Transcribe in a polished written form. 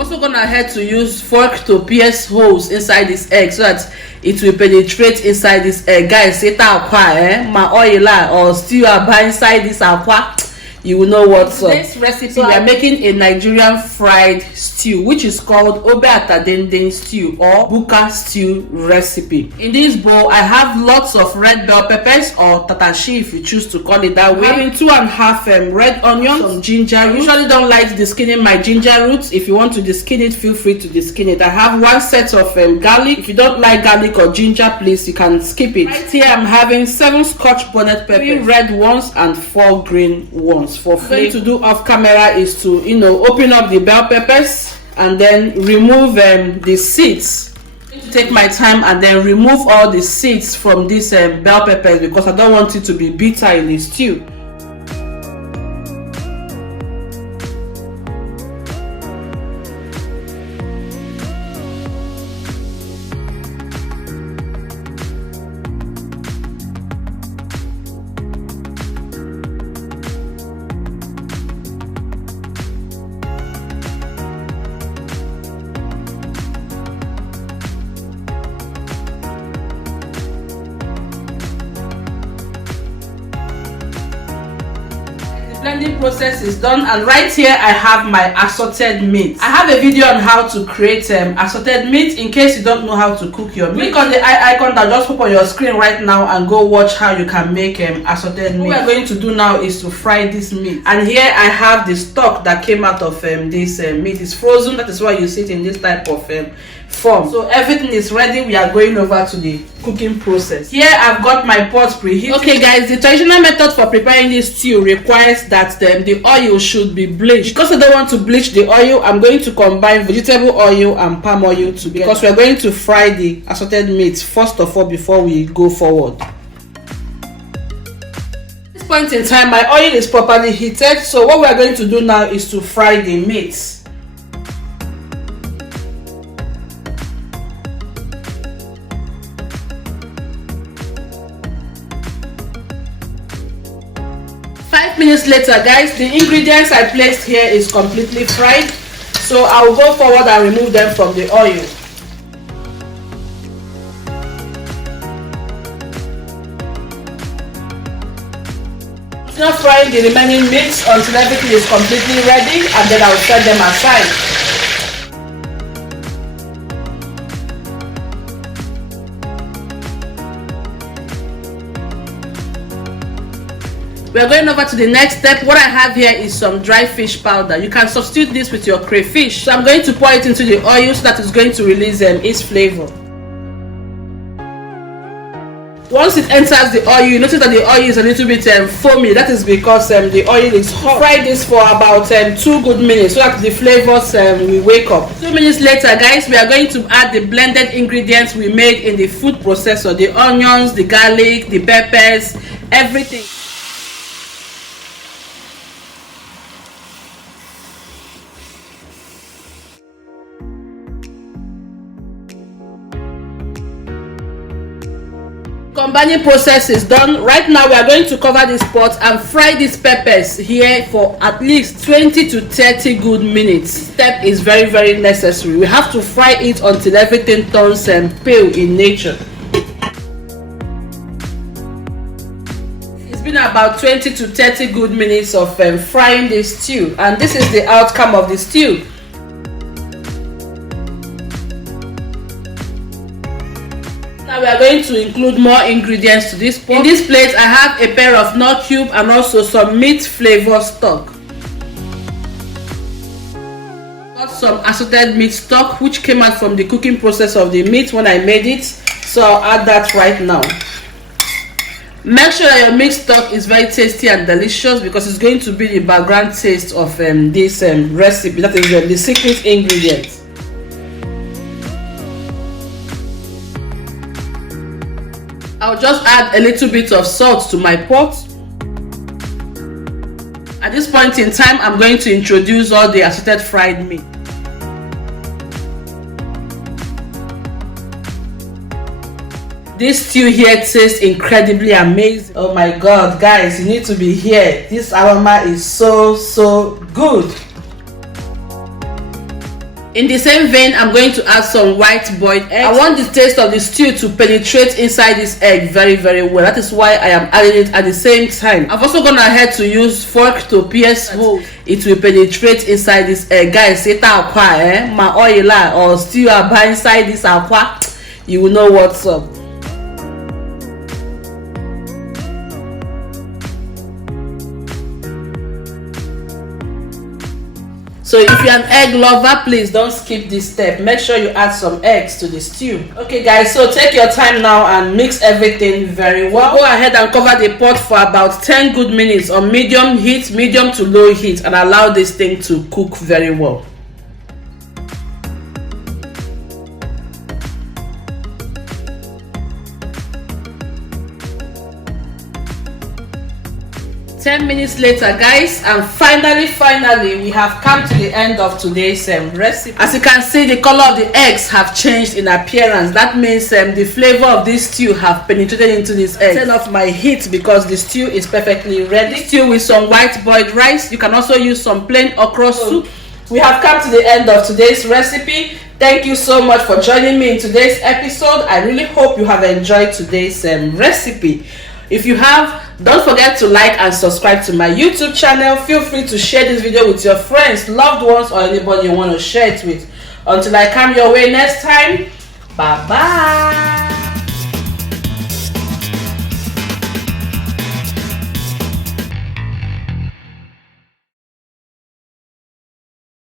also gone ahead to use fork to pierce holes inside this egg so that it will penetrate inside this egg. Guys, say my oil or stew by inside this aqua. You will know what's up. This recipe, so we are making a Nigerian fried stew, which is called obe atadenden stew or buka stew recipe. In this bowl, I have lots of red bell peppers or tatashie if you choose to call it that way. Having 2.5 red onions, some ginger. I usually don't like deskinning my ginger roots. If you want to deskin it, feel free to deskin it. I have 1 set of garlic. If you don't like garlic or ginger, please, you can skip it. Right here, I'm having 7 scotch bonnet peppers, 3 red ones and 4 green ones. For flavor. To do off camera is to open up the bell peppers and then remove the seeds. Take my time and then remove all the seeds from these bell peppers because I don't want it to be bitter in the stew. Blending process is done, and right here I have my assorted meat. I have a video on how to create assorted meat in case you don't know how to cook your meat. Click on the eye icon that just pop on your screen right now and go watch how you can make assorted meat. What we are going to do now is to fry this meat, and here I have the stock that came out of this meat. Is frozen. That is why you see it in this type of form. So everything is ready. We are going over to the cooking process. Here I've got my pot preheated. Okay guys, the traditional method for preparing this stew requires that the oil should be bleached. Because I don't want to bleach the oil, I'm going to combine vegetable oil and palm oil together because we are going to fry the assorted meat first of all before we go forward. At this point in time, my oil is properly heated, so what we are going to do now is to fry the meat. Minutes later, guys, the ingredients I placed here is completely fried, so I will go forward and remove them from the oil. Now frying the remaining meats until everything is completely ready, and then I will set them aside. We are going over to the next step. What I have here is some dry fish powder. You can substitute this with your crayfish. So I'm going to pour it into the oil so that it's going to release its flavor. Once it enters the oil, you notice that the oil is a little bit foamy. That is because the oil is hot. Fry this for about 2 good minutes so that the flavors will wake up. 2 minutes later, guys, we are going to add the blended ingredients we made in the food processor. The onions, the garlic, the peppers, everything. Combining process is done. Right now we are going to cover this pot and fry these peppers here for at least 20 to 30 good minutes. This step is very, very necessary. We have to fry it until everything turns pale in nature. It's been about 20 to 30 good minutes of frying this stew, and this is the outcome of the stew. Now we are going to include more ingredients to this pot. In this plate, I have a pair of knor cube and also some meat flavor stock. Got some assorted meat stock which came out from the cooking process of the meat when I made it. So I'll add that right now. Make sure that your meat stock is very tasty and delicious because it's going to be the background taste of this recipe. That is the secret ingredient. I'll just add a little bit of salt to my pot. At this point in time, I'm going to introduce all the assorted fried meat. This stew here tastes incredibly amazing. Oh my god, guys, you need to be here. This aroma is so good. In the same vein, I'm going to add some white boiled eggs. I want the taste of the stew to penetrate inside this egg very well. That is why I am adding it at the same time. I've also gone ahead to use fork to pierce holes. It will penetrate inside this egg. Guys, say that my oil or stew by inside this aqua, you will know what's up. So if you're an egg lover, please don't skip this step. Make sure you add some eggs to the stew. Okay guys, so take your time now and mix everything very well. Go ahead and cover the pot for about 10 good minutes on medium heat, medium to low heat, and allow this thing to cook very well. Ten minutes later, guys, and finally we have come to the end of today's recipe. As you can see, the color of the eggs have changed in appearance. That means the flavor of this stew have penetrated into this egg. Turn off my heat because the stew is perfectly ready. Stew with some white boiled rice. You can also use some plain okra soup. We have come to the end of today's recipe. Thank you so much for joining me in today's episode. I really hope you have enjoyed today's recipe. If you have, don't forget to like and subscribe to my YouTube channel. Feel free to share this video with your friends, loved ones, or anybody you want to share it with. Until I come your way next time, bye bye.